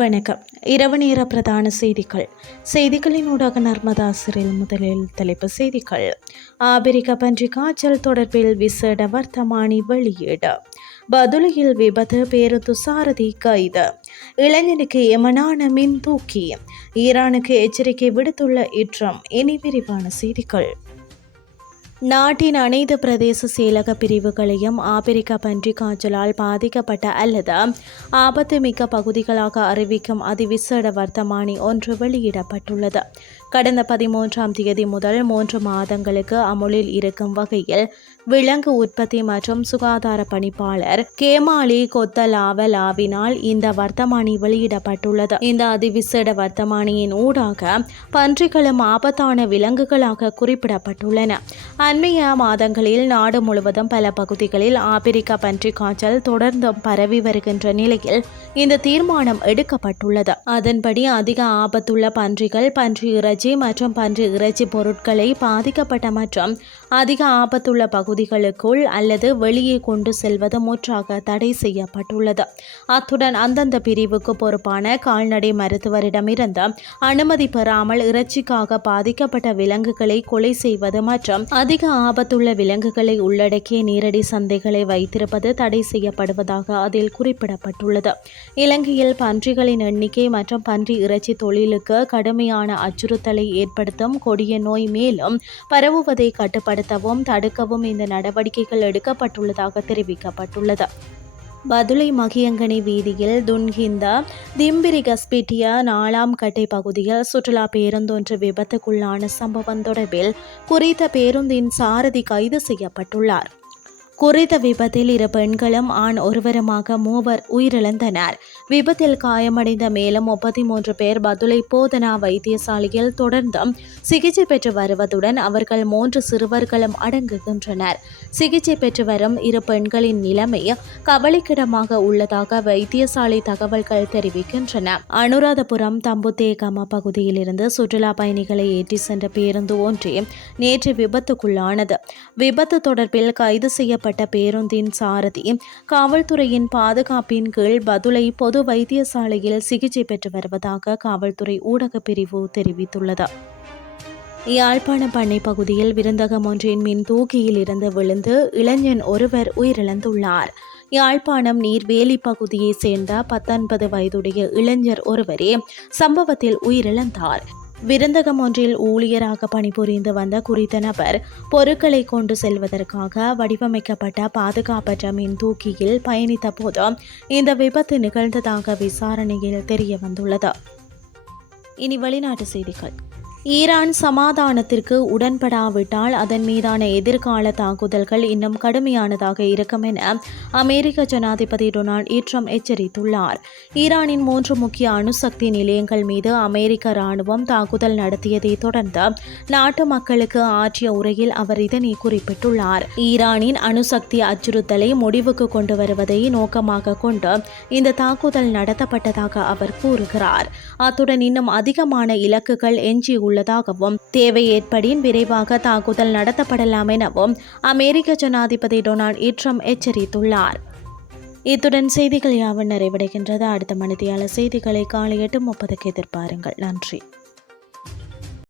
வணக்கம். இரவு நேர பிரதான செய்திகள். செய்திகளின் ஊடாக நர்மதாசரில் முதலில் தலைப்பு செய்திகள். ஆபிரிக்க பன்றி காய்ச்சல் தொடர்பில் விசேட வர்த்தமானி வெளியீடு. பதுளையில் விபத்து பேருந்து சாரதி கைது. இளைஞனுக்கு எமனான மின் தூக்கி ஈரானுக்கு எச்சரிக்கை விடுத்துள்ள இற்றம். இனி விரிவான செய்திகள். நாட்டின் அனைத்து பிரதேச செயலக பிரிவுகளையும் ஆப்பிரிக்க பன்றி காய்ச்சலால் பாதிக்கப்பட்ட அல்லது ஆபத்து மிக்க பகுதிகளாக அறிவிக்கும் அதிவிசேட வர்த்தமானி ஒன்று வெளியிடப்பட்டுள்ளது. கடந்த பதிமூன்றாம் தேதி முதல் மூன்று மாதங்களுக்கு அமுலில் இருக்கும் வகையில் விலங்கு உற்பத்தி மற்றும் சுகாதார பணிப்பாளர் கேமாலி கொத்தலாவலாவினால் இந்த வர்த்தமானி வெளியிடப்பட்டுள்ளது. இந்த அதிவிசேட வர்த்தமானியின் ஊடாக பன்றிகளும் ஆபத்தான விலங்குகளாக குறிப்பிடப்பட்டுள்ளன. அண்மைய மாதங்களில் நாடு முழுவதும் பல பகுதிகளில் ஆப்பிரிக்க பன்றி காய்ச்சல் தொடர்ந்து பரவி வருகின்ற நிலையில் இந்த தீர்மானம் எடுக்கப்பட்டுள்ளது. அதன்படி அதிக ஆபத்துள்ள பன்றிகள் பன்றி இறைச்சி மற்றும் பன்றி இறைச்சி பொருட்களை பாதிக்கப்பட்ட மற்றும் அதிக ஆபத்துள்ள பகுதிகளுக்குள் அல்லது வெளியே கொண்டு செல்வது முற்றாக தடை செய்யப்பட்டுள்ளது. அத்துடன் அந்தந்த பிரிவுக்கு பொறுப்பான கால்நடை மருத்துவரிடமிருந்து அனுமதி பெறாமல் இறைச்சிக்காக பாதிக்கப்பட்ட விலங்குகளை கொலை செய்வது மற்றும் அதிக ஆபத்துள்ள விலங்குகளை உள்ளடக்கிய நேரடி சந்தைகளை வைத்திருப்பது தடை செய்யப்படுவதாக அதில் குறிப்பிடப்பட்டுள்ளது. இலங்கையில் பன்றிகளின் எண்ணிக்கை மற்றும் பன்றி இறைச்சி தொழிலுக்கு கடுமையான அச்சுறுத்தல் ஏற்படுத்தும் கொடிய நோய் மேலும் பரவுவதை கட்டுப்படுத்தவும் தடுக்கவும் இந்த நடவடிக்கைகள் எடுக்கப்பட்டுள்ளதாக தெரிவிக்கப்பட்டுள்ளது. பதுளை மகியங்கனி வீதியில் துன்கிந்த திம்பிரிகஸ்பிட்டிய நாலாம் கட்டை பகுதியில் சுற்றுலா பேருந்தொன்று விபத்துக்குள்ளான சம்பவம் தொடர்பில் குறித்த பேருந்தின் சாரதி கைது செய்யப்பட்டுள்ளார். குறித்த விபத்தில் இரு பெண்களும் ஆண் ஒருவருமாக மூவர் உயிரிழந்தனர். விபத்தில் காயமடைந்த மேலும் முப்பத்தி மூன்று பேர் பதுளை போதனா வைத்தியசாலையில் தொடர்ந்தும் சிகிச்சை பெற்று வருவதுடன் அவர்கள் மூன்று சிறுவர்களும் அடங்குகின்றனர். சிகிச்சை பெற்று வரும் இரு பெண்களின் நிலைமை கவலைக்கிடமாக உள்ளதாக வைத்தியசாலை தகவல்கள் தெரிவிக்கின்றன. அனுராதபுரம் தம்புத்தேகம பகுதியிலிருந்து சுற்றுலா பயணிகளை ஏற்றி சென்ற பேருந்து ஒன்றே நேற்று விபத்துக்குள்ளானது. விபத்து தொடர்பில் கைது செய்யப்பட்ட செய்யப்பட்ட பேருந்தின் சாரதி காவல்துறையின் பாதுகாப்பின் கீழ் பதுளை பொது வைத்தியசாலையில் சிகிச்சை பெற்று வருவதாக காவல்துறை ஊடகப் பிரிவு தெரிவித்துள்ளது. யாழ்ப்பாண பண்ணை பகுதியில் விருந்தகம் ஒன்றின் மின் தூக்கியில் இருந்து விழுந்து இளைஞன் ஒருவர் உயிரிழந்துள்ளார். யாழ்ப்பாணம் நீர்வேலி பகுதியைச் சேர்ந்த பத்தொன்பது வயதுடைய இளைஞர் ஒருவரே சம்பவத்தில் உயிரிழந்தார். விருந்தகம் ஒன்றில் ஊழியராக பணிபுரிந்து வந்த குறித்த நபர் பொருட்களை கொண்டு செல்வதற்காக வடிவமைக்கப்பட்ட பாதுகாப்பற்ற மின் தூக்கியில் பயணித்த போது இந்த விபத்து நிகழ்ந்ததாக விசாரணையில் தெரிய வந்துள்ளது இனி வெளிநாட்டு செய்திகள். ஈரான் சமாதானத்திற்கு உடன்படாவிட்டால் அதன் மீதான எதிர்கால தாக்குதல்கள் இன்னும் கடுமையானதாக இருக்கும் என அமெரிக்க ஜனாதிபதி டொனால்ட் ட்ரம்ப் எச்சரித்துள்ளார். ஈரானின் மூன்று முக்கிய அணுசக்தி நிலையங்கள் மீது அமெரிக்க ராணுவம் தாக்குதல் நடத்தியதை தொடர்ந்து நாட்டு மக்களுக்கு ஆற்றிய உரையில் அவர் இதனை குறிப்பிட்டுள்ளார். ஈரானின் அணுசக்தி அச்சுறுத்தலை முடிவுக்கு கொண்டு வருவதை நோக்கமாக கொண்டு இந்த தாக்குதல் நடத்தப்பட்டதாக அவர் கூறுகிறார். அத்துடன் இன்னும் அதிகமான இலக்குகள் எஞ்சியுள்ள உள்ளதாகவும் தேவை ஏற்படின் விரைவாக தாக்குதல் நடத்தப்படலாம் எனவும் அமெரிக்க ஜனாதிபதி டொனால்ட் ட்ரம்ப் எச்சரித்துள்ளார். இத்துடன் செய்திகள் யாவும் நிறைவடைகின்றது. அடுத்த மணித்தியால செய்திகளை காலை எட்டு முப்பதுக்கு எதிர்பாருங்கள். நன்றி.